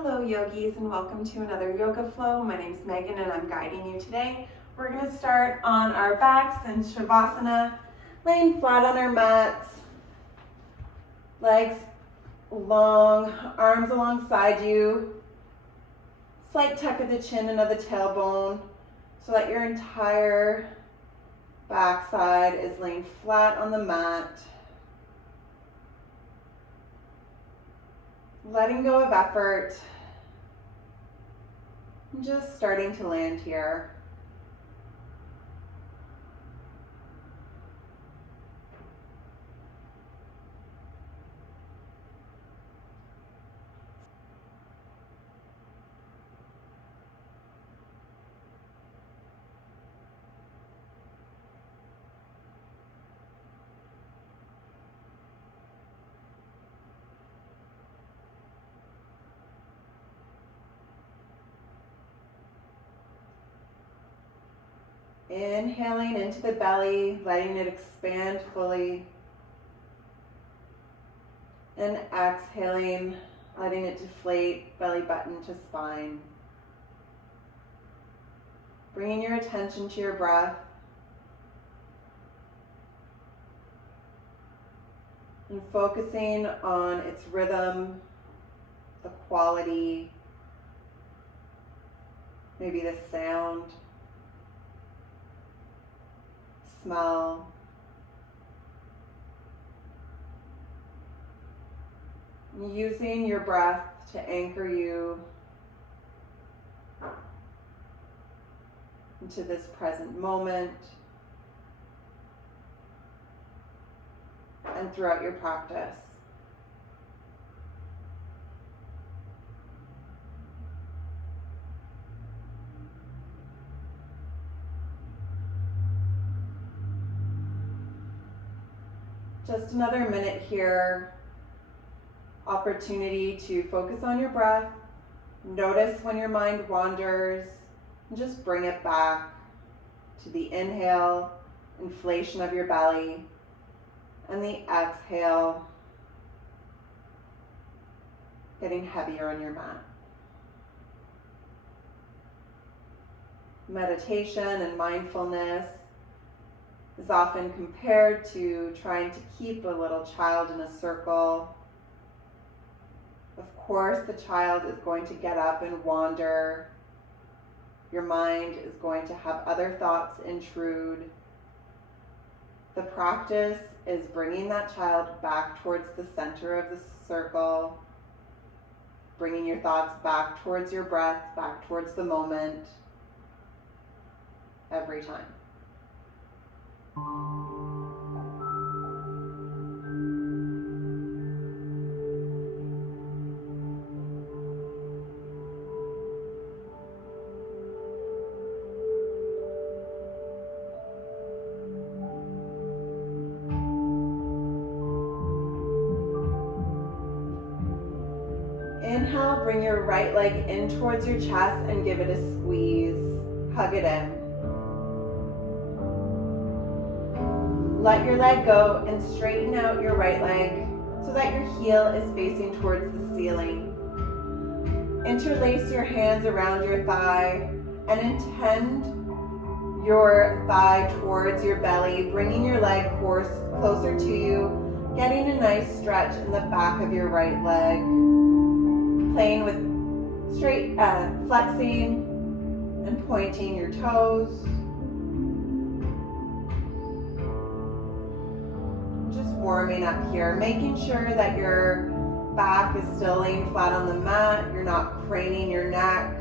Hello yogis, and welcome to another yoga flow. My name is Megan and I'm guiding you today. We're going to start on our backs in Shavasana, laying flat on our mats, legs long, arms alongside you, slight tuck of the chin and of the tailbone so that your entire backside is laying flat on the mat. Letting go of effort, and just starting to land here. Inhaling into the belly, letting it expand fully. And exhaling, letting it deflate, belly button to spine. Bringing your attention to your breath. And focusing on its rhythm, the quality, maybe the sound, smell. Using your breath to anchor you into this present moment and throughout your practice. Just another minute here. Opportunity to focus on your breath. Notice when your mind wanders and just bring it back to the inhale, inflation of your belly, and the exhale, getting heavier on your mat. Meditation and mindfulness is often compared to trying to keep a little child in a circle. Of course, the child is going to get up and wander. Your mind is going to have other thoughts intrude. The practice is bringing that child back towards the center of the circle, bringing your thoughts back towards your breath, back towards the moment, every time. Inhale, bring your right leg in towards your chest and give it a squeeze. Hug it in. Let your leg go and straighten out your right leg so that your heel is facing towards the ceiling. Interlace your hands around your thigh and intend your thigh towards your belly, bringing your leg closer to you, getting a nice stretch in the back of your right leg. Playing with straight, flexing and pointing your toes. Just warming up here, making sure that your back is still laying flat on the mat. You're not craning your neck.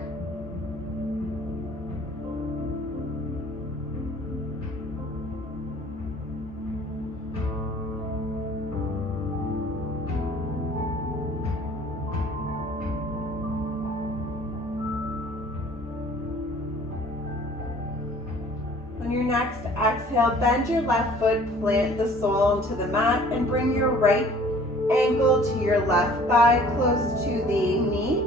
On your next exhale, bend your left foot, plant the sole into the mat, and bring your right ankle to your left thigh, close to the knee.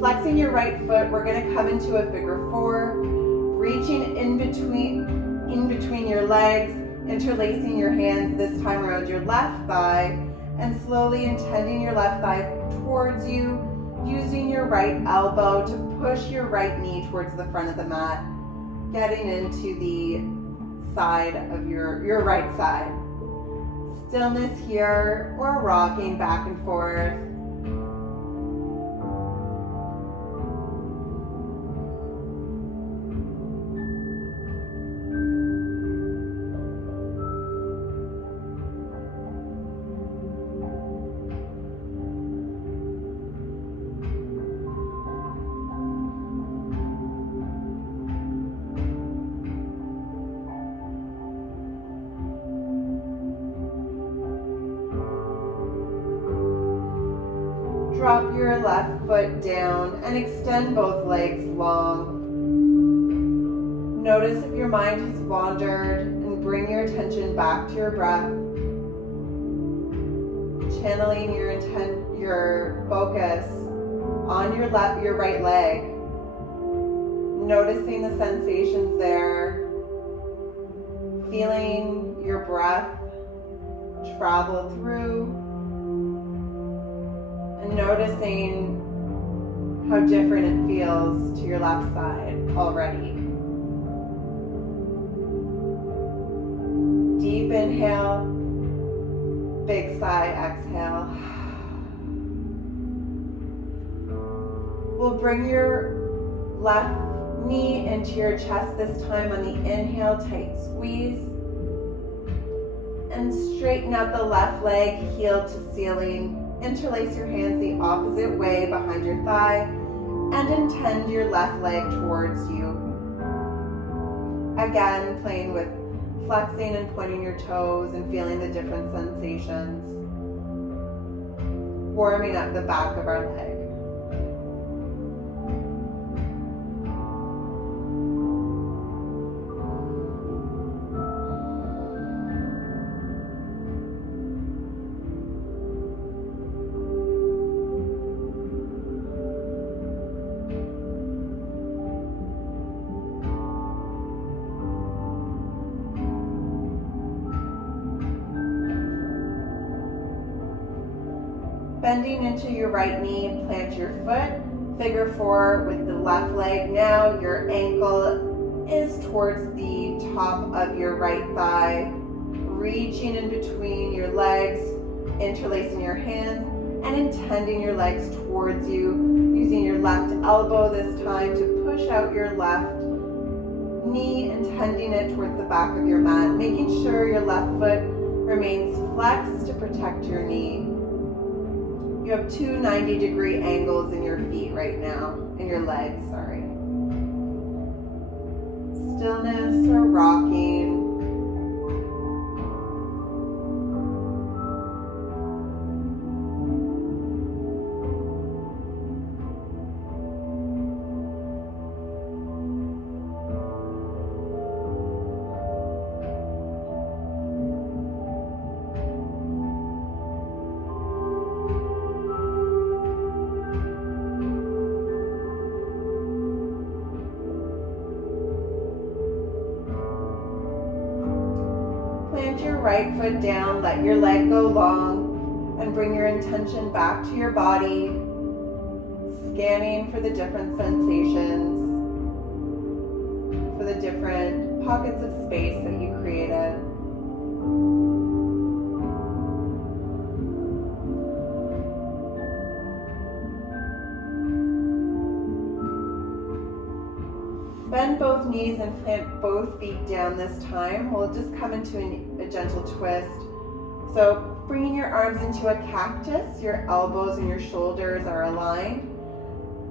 Flexing your right foot, we're going to come into a figure four, reaching in between your legs, interlacing your hands this time around your left thigh, and slowly intending your left thigh towards you, using your right elbow to push your right knee towards the front of the mat, getting into the side of your right side. Stillness here, or rocking back and forth. Drop your left foot down and extend both legs long. Notice if your mind has wandered and bring your attention back to your breath. Channeling your focus on your right leg. Noticing the sensations there. Feeling your breath travel through. And noticing how different it feels to your left side already. Deep inhale, big sigh, exhale. We'll bring your left knee into your chest this time on the inhale, tight squeeze. And straighten out the left leg, heel to ceiling. Interlace your hands the opposite way behind your thigh and intend your left leg towards you. Again, playing with flexing and pointing your toes and feeling the different sensations. Warming up the back of our leg. Bending into your right knee, plant your foot, figure four with the left leg. Now your ankle is towards the top of your right thigh, reaching in between your legs, interlacing your hands, and intending your legs towards you, using your left elbow this time to push out your left knee, intending it towards the back of your mat, making sure your left foot remains flexed to protect your knee. You have two 90-degree angles in your feet right now, in your legs, sorry. Stillness or rocking. Plant your right foot down, let your leg go long, and bring your intention back to your body, scanning for the different sensations, for the different pockets of space that you created. Bend both knees and plant both feet down this time. We'll just come into a gentle twist. So bringing your arms into a cactus, your elbows and your shoulders are aligned.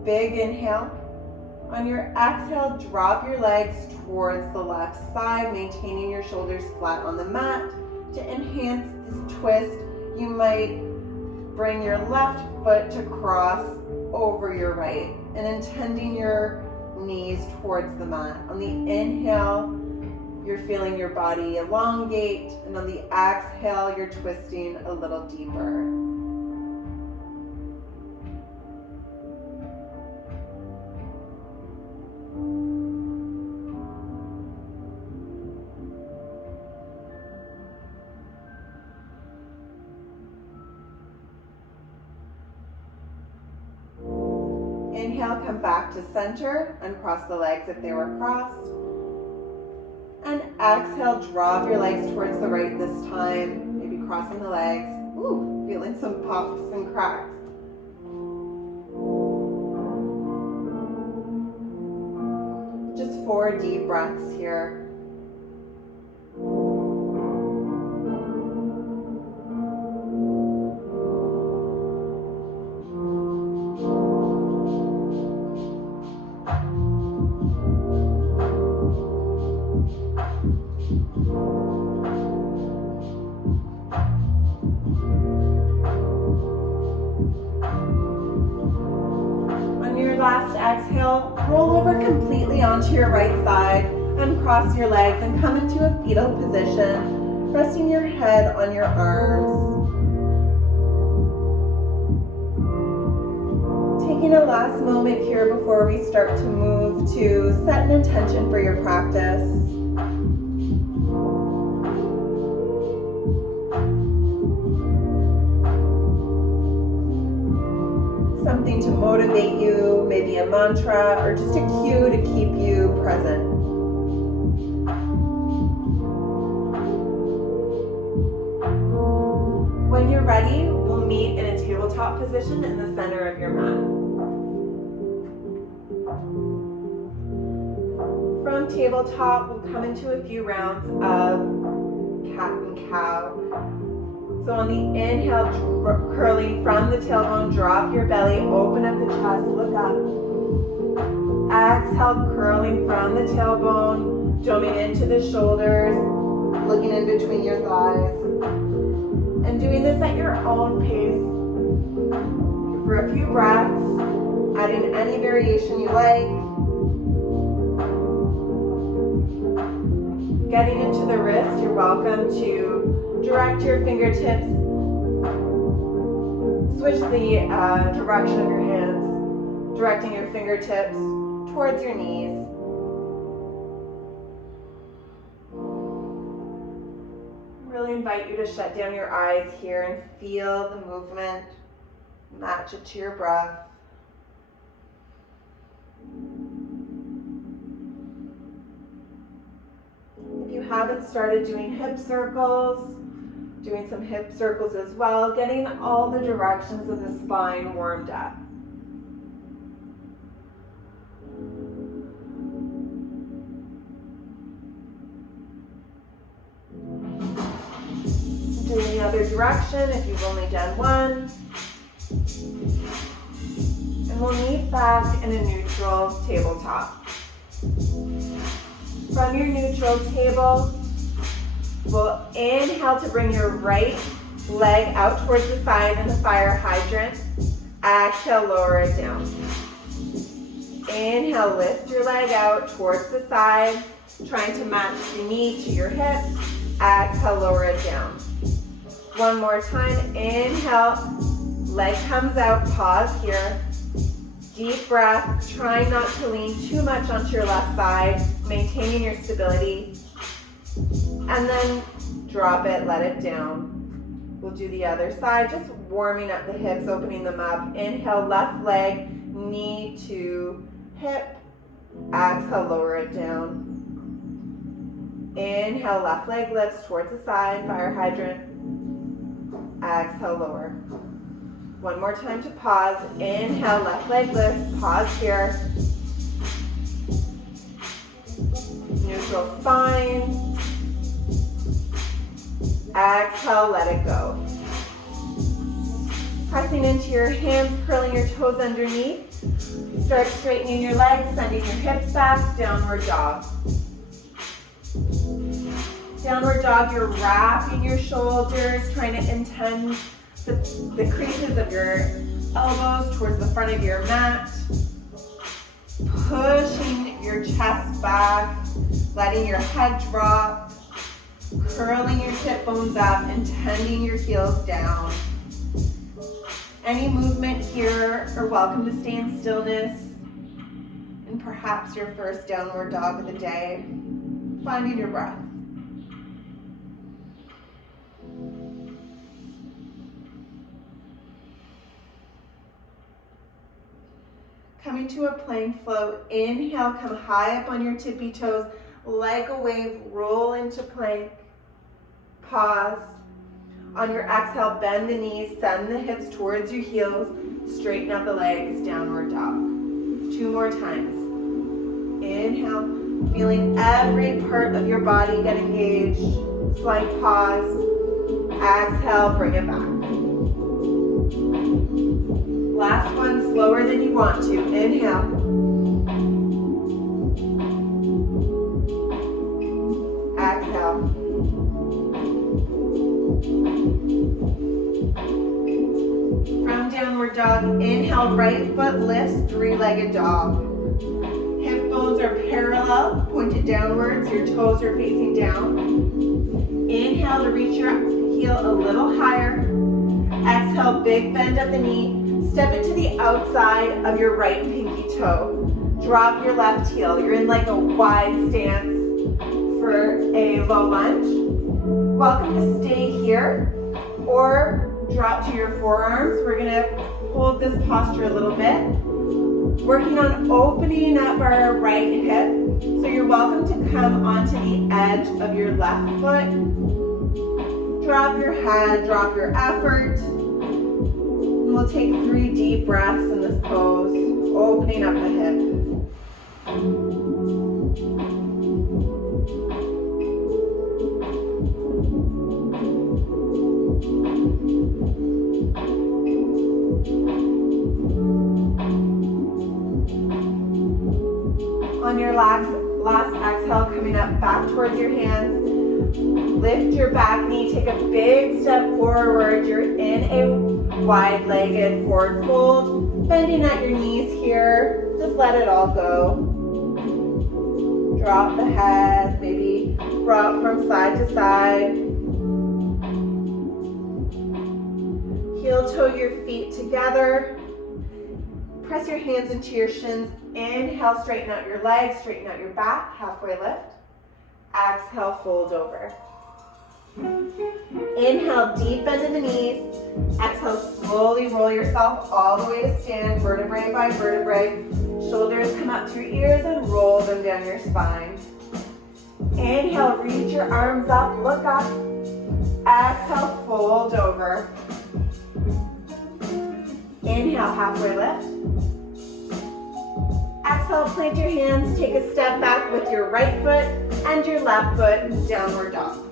Big inhale. On your exhale, drop your legs towards the left side, maintaining your shoulders flat on the mat. To enhance this twist, you might bring your left foot to cross over your right and intending your knees towards the mat. On the inhale, you're feeling your body elongate, and on the exhale, you're twisting a little deeper. inhale, come back to center, uncross the legs if they were crossed. And exhale, drop your legs towards the right this time, maybe crossing the legs. Ooh, feeling some pops and cracks. Just 4 deep breaths here. Last exhale, roll over completely onto your right side, uncross your legs and come into a fetal position, resting your head on your arms. Taking a last moment here before we start to move to set an intention for your practice. Something to motivate you, maybe a mantra, or just a cue to keep you present. When you're ready, we'll meet in a tabletop position in the center of your mat. From tabletop, we'll come into a few rounds of cat and cow. So on the inhale, curling from the tailbone, drop your belly, open up the chest, look up. Exhale, curling from the tailbone, jumping into the shoulders, looking in between your thighs. And doing this at your own pace for a few breaths, adding any variation you like. Getting into the wrist, you're welcome to direct your fingertips, switch the direction of your hands, directing your fingertips towards your knees. Really invite you to shut down your eyes here and feel the movement, match it to your breath. If you haven't started doing hip circles, doing some hip circles as well, getting all the directions of the spine warmed up. Doing the other direction if you've only done one. And we'll meet back in a neutral tabletop. From your neutral table, we'll inhale to bring your right leg out towards the side in the fire hydrant. Exhale, lower it down. Inhale, lift your leg out towards the side, trying to match the knee to your hip. Exhale, lower it down. One more time. Inhale, leg comes out, pause here. Deep breath, trying not to lean too much onto your left side, maintaining your stability. And then drop it, let it down. We'll do the other side, just warming up the hips, opening them up. Inhale, left leg, knee to hip. Exhale, lower it down. Inhale, left leg lifts towards the side, fire hydrant. Exhale, lower. One more time to pause. Inhale, left leg lifts, pause here. Neutral spine. Exhale, let it go. Pressing into your hands, curling your toes underneath. Start straightening your legs, sending your hips back, downward dog. Downward dog, you're wrapping your shoulders, trying to intend the creases of your elbows towards the front of your mat. Pushing your chest back, letting your head drop, curling your hip bones up, and tending your heels down. Any movement here are welcome to stay in stillness, and perhaps your first downward dog of the day, finding your breath. Coming to a plank float. Inhale, come high up on your tippy toes. Like a wave, roll into plank. Pause. On your exhale, bend the knees, send the hips towards your heels. Straighten out the legs, downward dog. 2 more times. Inhale, feeling every part of your body get engaged. Slight pause. Exhale, bring it back. Last one, slower than you want to. Inhale. Exhale. From downward dog, inhale, right foot lifts, 3-legged dog. Hip bones are parallel, pointed downwards, your toes are facing down. Inhale to reach your heel a little higher. Exhale, big bend at the knee. Step it to the outside of your right pinky toe. Drop your left heel. You're in like a wide stance for a low lunge. Welcome to stay here or drop to your forearms. We're gonna hold this posture a little bit. Working on opening up our right hip. So you're welcome to come onto the edge of your left foot. Drop your head, drop your effort. And we'll take 3 deep breaths in this pose, opening up the hip. On your last exhale, coming up back towards your hands. Lift your back knee, take a big step forward. You're in a wide-legged forward fold. Bending at your knees here. Just let it all go. Drop the head, maybe rock from side to side. Heel toe your feet together. Press your hands into your shins. Inhale, straighten out your legs, straighten out your back, halfway lift. Exhale, fold over. Inhale, deep bend in the knees. Exhale, slowly roll yourself all the way to stand, vertebrae by vertebrae. Shoulders come up to your ears and roll them down your spine. Inhale, reach your arms up, look up. Exhale, fold over. Inhale, halfway lift. Exhale, plant your hands, take a step back with your right foot and your left foot, downward dog.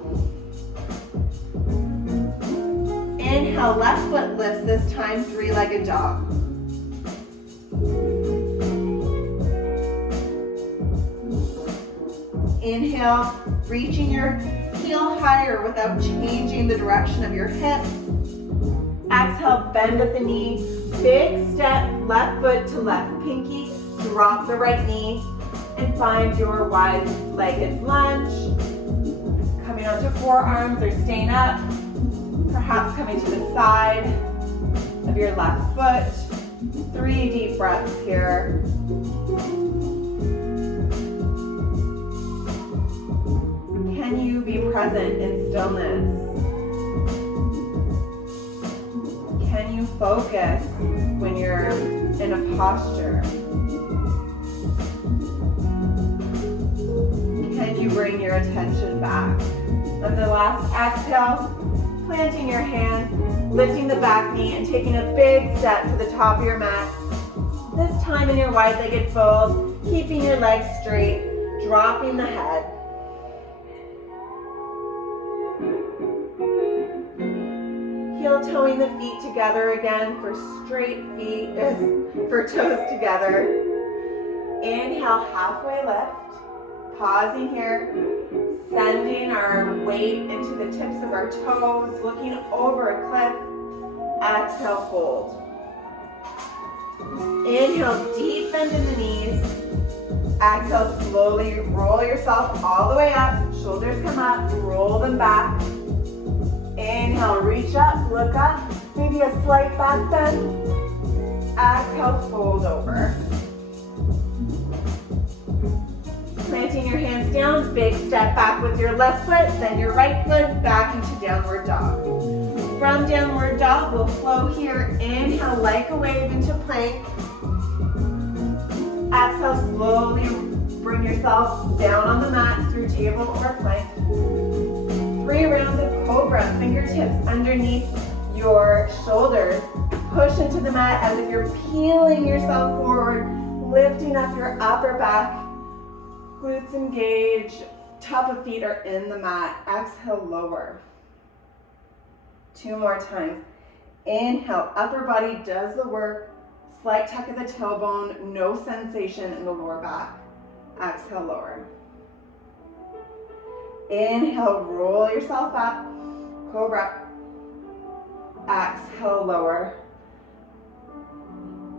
Inhale, left foot lifts, this time 3-legged dog. Inhale, reaching your heel higher without changing the direction of your hips. Exhale, bend at the knee, big step, left foot to left pinky. Drop the right knee and find your wide-legged lunge. Coming onto forearms or staying up. Perhaps coming to the side of your left foot. 3 deep breaths here. Can you be present in stillness? Can you focus when you're in a posture? Can you bring your attention back? On the last exhale, planting your hands, lifting the back knee and taking a big step to the top of your mat. This time in your wide-legged fold, keeping your legs straight, dropping the head. Heel toeing the feet together again for straight feet, for toes together. Inhale, halfway lift. Pausing here, sending our weight into the tips of our toes, looking over a cliff. Exhale, fold. Inhale, deep bend in the knees. Exhale, slowly roll yourself all the way up. Shoulders come up, roll them back. Inhale, reach up, look up. Maybe a slight back bend. Exhale, fold over. Planting your hands down, big step back with your left foot, then your right foot back into downward dog. From downward dog, we'll flow here. Inhale like a wave into plank. slowly bring yourself down on the mat through table or plank. 3 rounds of cobra, fingertips underneath your shoulders. Push into the mat as if you're peeling yourself forward, lifting up your upper back. Glutes engage, top of feet are in the mat. Exhale, lower. 2 more times. Inhale, upper body does the work. Slight tuck of the tailbone, no sensation in the lower back. Exhale, lower. Inhale, roll yourself up. Cobra. Exhale, lower.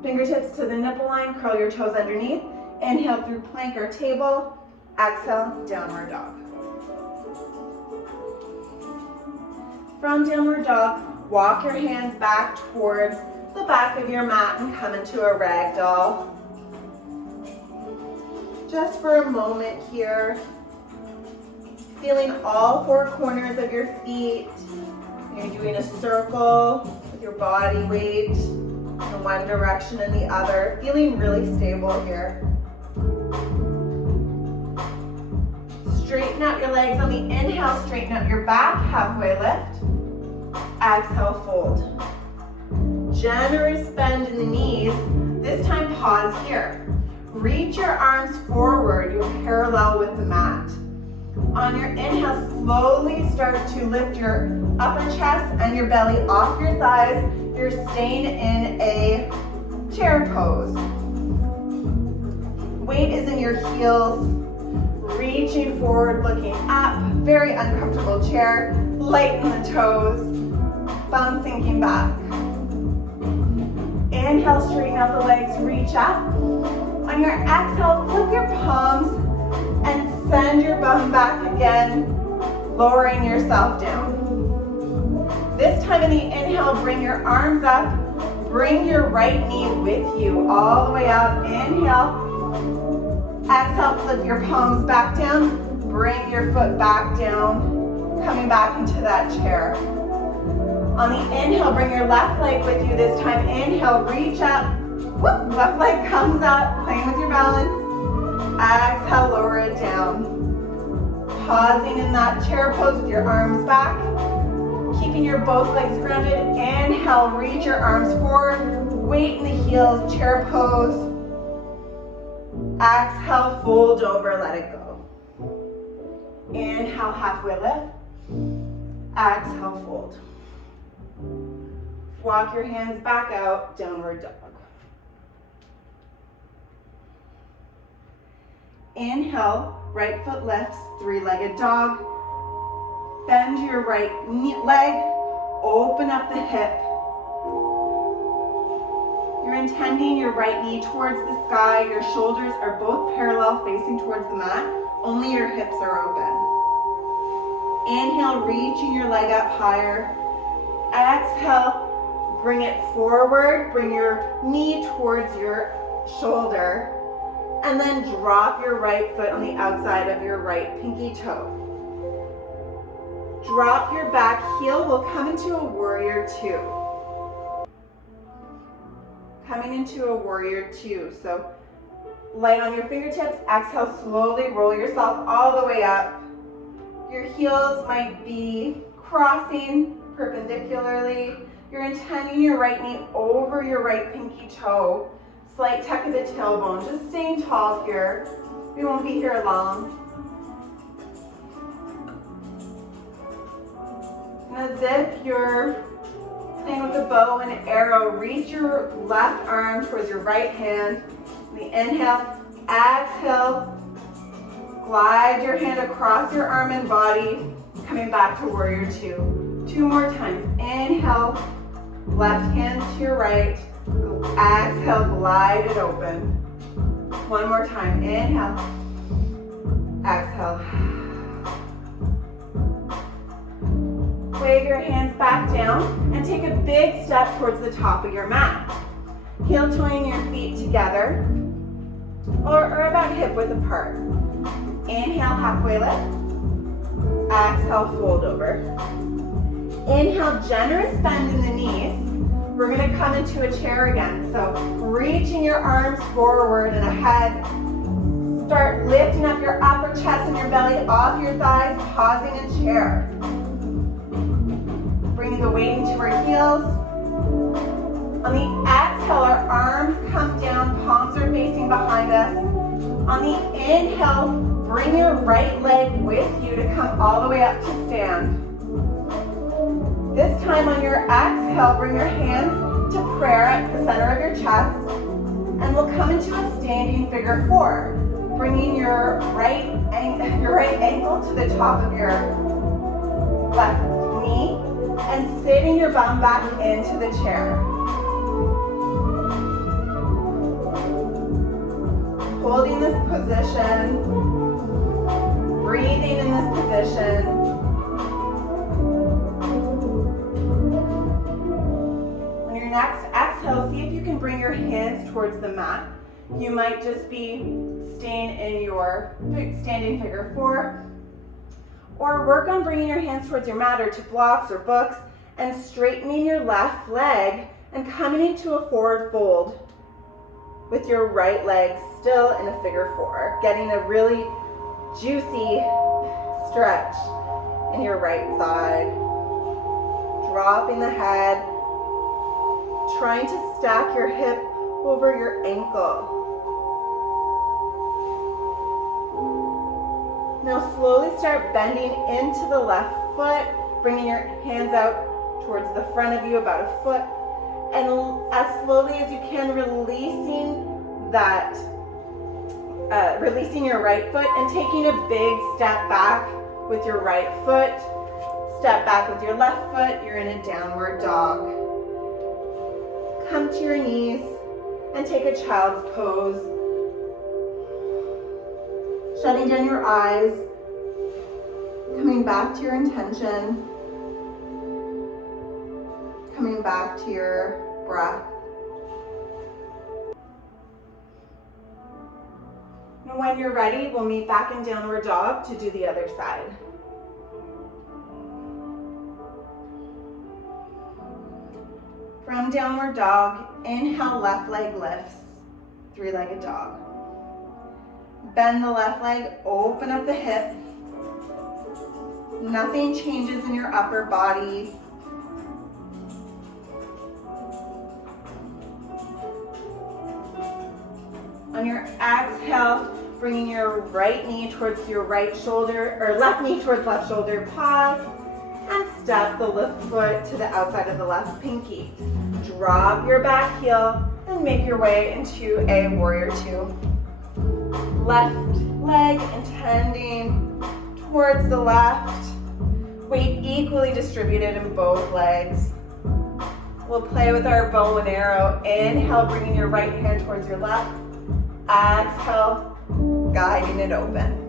Fingertips to the nipple line, curl your toes underneath. Inhale through plank or table. Exhale, downward dog. From downward dog, walk your hands back towards the back of your mat and come into a ragdoll. Just for a moment here, feeling all 4 corners of your feet. You're doing a circle with your body weight in one direction and the other, feeling really stable here. Straighten out your legs on the inhale, straighten out your back, halfway lift. Exhale, fold. Generous bend in the knees. This time pause here. Reach your arms forward, you're parallel with the mat. On your inhale, slowly start to lift your upper chest and your belly off your thighs. You're staying in a chair pose. Weight is in your heels. Reaching forward, looking up. Very uncomfortable chair. Lighten the toes. Bum sinking back. Inhale, straighten out the legs, reach up. On your exhale, flip your palms and send your bum back again, lowering yourself down. This time in the inhale, bring your arms up. Bring your right knee with you all the way up. Inhale. Exhale, flip your palms back down. Bring your foot back down, coming back into that chair. On the inhale, bring your left leg with you this time. Inhale, reach up. Whoop, left leg comes up, playing with your balance. Exhale, lower it down. Pausing in that chair pose with your arms back. Keeping your both legs grounded. Inhale, reach your arms forward. Weight in the heels, chair pose. Exhale, fold over, let it go. Inhale, halfway lift. Exhale, fold. Walk your hands back out, downward dog. Inhale, right foot lifts, 3-legged dog. Bend your right leg, open up the hip. You're intending your right knee towards the sky. Your shoulders are both parallel facing towards the mat. Only your hips are open. Inhale, reaching your leg up higher. Exhale, bring it forward. Bring your knee towards your shoulder. And then drop your right foot on the outside of your right pinky toe. Drop your back heel. We'll come into a warrior 2. Coming into a warrior 2. So light on your fingertips. Exhale, slowly roll yourself all the way up. Your heels might be crossing perpendicularly. You're intending your right knee over your right pinky toe. Slight tuck of the tailbone. Just staying tall here. We won't be here long. And as if you're playing with a bow and an arrow, reach your left arm towards your right hand. The inhale, exhale, glide your hand across your arm and body, coming back to warrior 2. 2 more times. Inhale, left hand to your right. Exhale, glide it open. 1 more time. Inhale, exhale. Wave your hands back down and take a big step towards the top of your mat. Heel toeing your feet together or about hip width apart. Inhale, halfway lift. Exhale, fold over. Inhale, generous bend in the knees. We're going to come into a chair again. So reaching your arms forward and ahead. Start lifting up your upper chest and your belly off your thighs, pausing in chair. Bringing the weight into our heels. On the exhale, our arms come down, palms are facing behind us. On the inhale, bring your right leg with you to come all the way up to stand. This time on your exhale, bring your hands to prayer at the center of your chest, and we'll come into a standing figure 4. Bringing your right ankle to the top of your left knee and sitting your bum back into the chair. Holding this position, breathing in this position. On your next exhale, see if you can bring your hands towards the mat. You might just be staying in your standing figure 4, or work on bringing your hands towards your mat or to blocks or books and straightening your left leg and coming into a forward fold with your right leg still in a figure 4, getting a really juicy stretch in your right side. Dropping the head, trying to stack your hip over your ankle. Now slowly start bending into the left foot, bringing your hands out towards the front of you about a foot, and as slowly as you can, releasing your right foot and taking a big step back with your right foot. Step back with your left foot. You're in a downward dog. Come to your knees and take a child's pose. Shutting down your eyes, coming back to your intention, coming back to your breath. And when you're ready, we'll meet back in downward dog to do the other side. From downward dog, inhale, left leg lifts, 3-legged dog. Bend the left leg, open up the hip. Nothing changes in your upper body. On your exhale, bringing your right knee towards your right shoulder, or left knee towards left shoulder, pause, and step the left foot to the outside of the left pinky. Drop your back heel and make your way into a warrior 2. Left leg intending towards the left. Weight equally distributed in both legs. We'll play with our bow and arrow. Inhale, bringing your right hand towards your left. Exhale, guiding it open.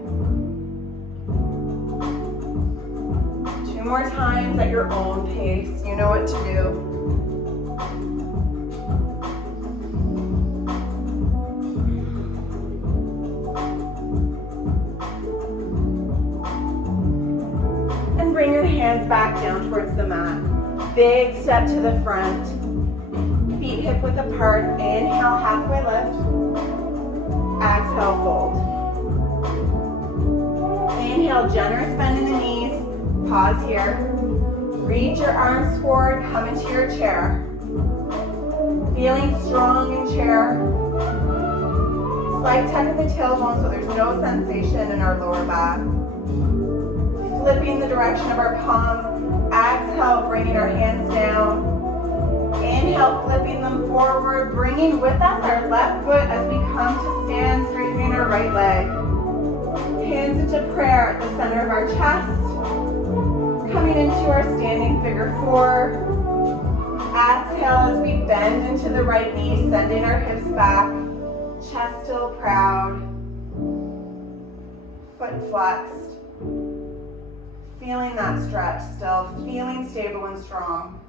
2 more times at your own pace. You know what to do. Bring your hands back down towards the mat. Big step to the front. Feet hip width apart. Inhale, halfway lift. Exhale, fold. Inhale, generous bend in the knees. Pause here. Reach your arms forward, come into your chair. Feeling strong in chair. Slight tuck in the tailbone so there's no sensation in our lower back. Flipping the direction of our palms. Exhale, bringing our hands down. Inhale, flipping them forward, bringing with us our left foot as we come to stand, straightening our right leg. Hands into prayer at the center of our chest. Coming into our standing figure 4. Exhale as we bend into the right knee, sending our hips back. Chest still proud. Foot flexed. Feeling that stretch still, feeling stable and strong.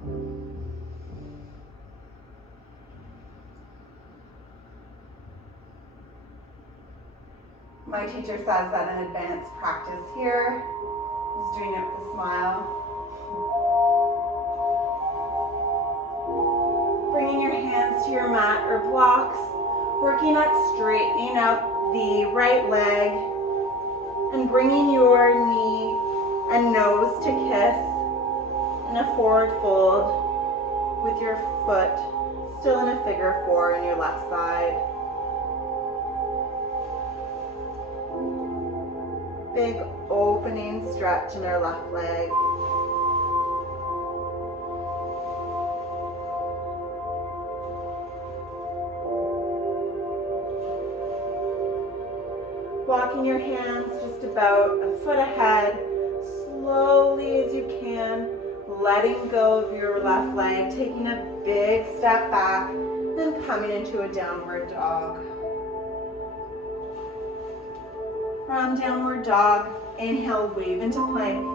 My teacher says that an advanced practice here is doing it with a smile. Bringing your hands to your mat or blocks, working at straightening out the right leg and bringing your knee and nose to kiss in a forward fold with your foot still in a figure 4 on your left side. Big opening stretch in our left leg. Walking your hands just about a foot ahead, slowly as you can, letting go of your left leg, taking a big step back, and coming into a downward dog. From downward dog, inhale, wave into plank.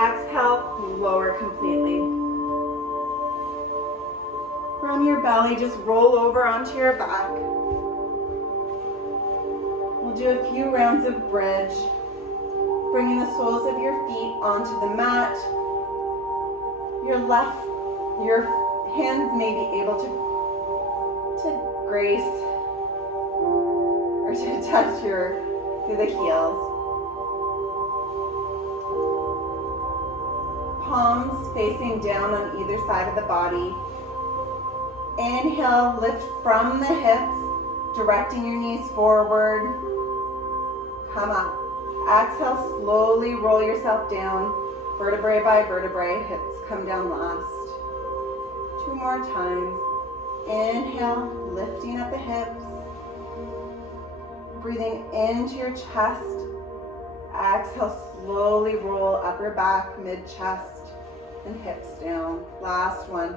Exhale, lower completely. From your belly, just roll over onto your back. We'll do a few rounds of bridge, bringing the soles of your feet onto the mat. Your hands may be able to grace or to touch through the heels. Palms facing down on either side of the body. Inhale, lift from the hips, directing your knees forward. Come up. Exhale, slowly roll yourself down, vertebrae by vertebrae, hips come down last. 2 more times. Inhale, lifting up the hips. Breathing into your chest. Exhale, slowly roll upper back, mid-chest, and hips down. Last one.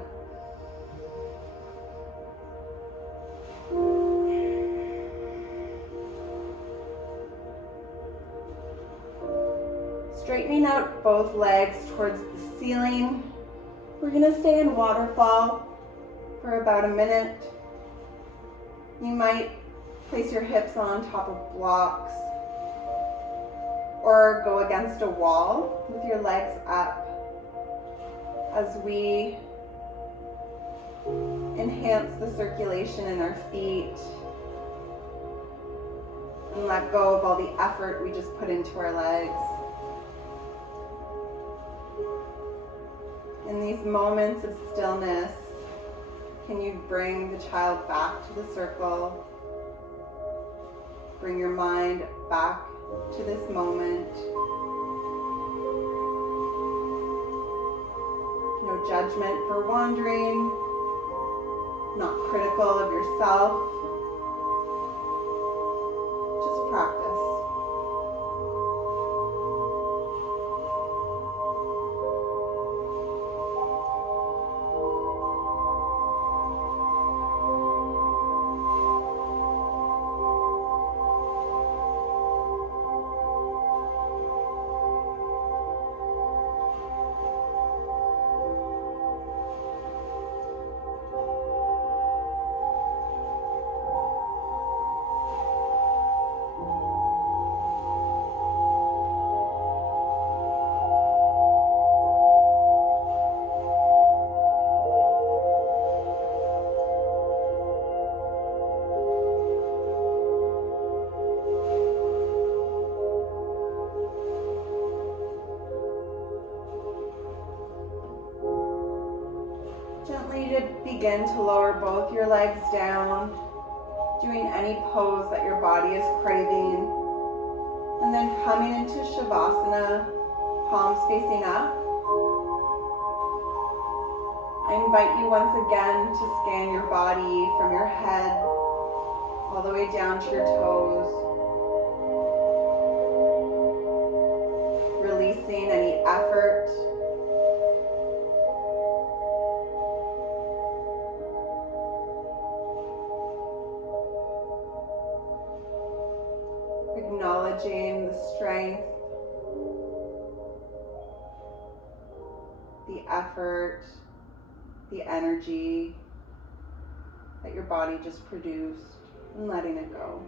Straightening out both legs towards the ceiling. We're going to stay in waterfall for about a minute. You might place your hips on top of blocks or go against a wall with your legs up as we enhance the circulation in our feet and let go of all the effort we just put into our legs. In these moments of stillness, can you bring the child back to the circle? Bring your mind back to this moment. No judgment for wandering, not critical of yourself. Just practice. Begin to lower both your legs down, doing any pose that your body is craving, and then coming into Shavasana, palms facing up. I invite you once again to scan your body from your head all the way down to your toes, releasing any effort. Acknowledging the strength, the effort, the energy that your body just produced, and letting it go.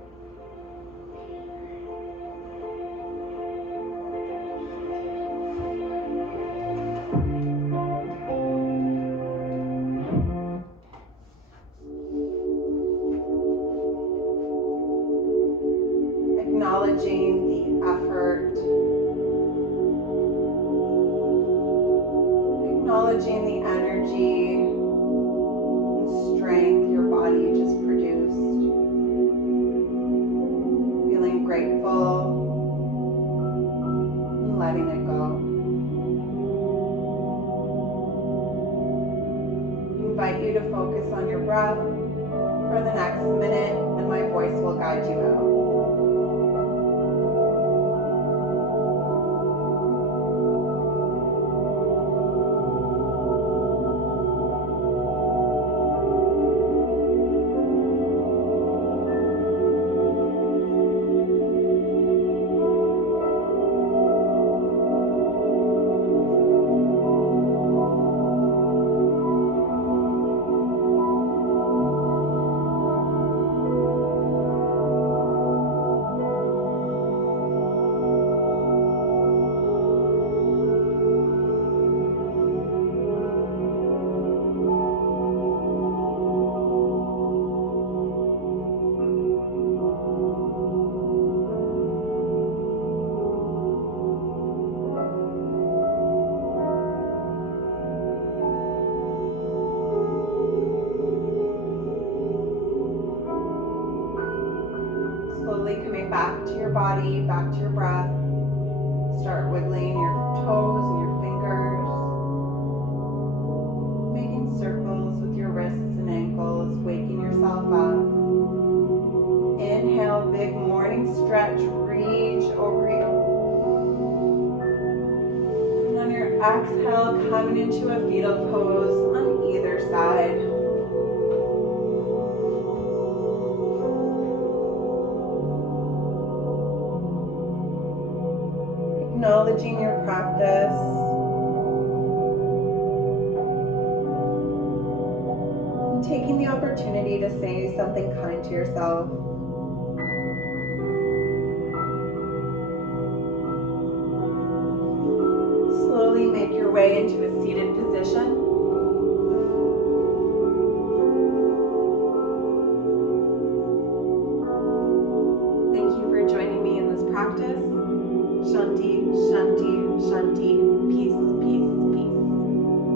energy and strength your body just produced. Feeling grateful and letting it go. I invite you to focus on your breath for the next minute, and my voice will guide you out. Slowly coming back to your body, back to your breath. Start wiggling your toes and your fingers. Making circles with your wrists and ankles, waking yourself up. Inhale, big morning stretch, reach over you. And on your exhale, coming into a fetal pose on either side. Acknowledging your practice. And taking the opportunity to say something kind to yourself. Slowly make your way into a seated position.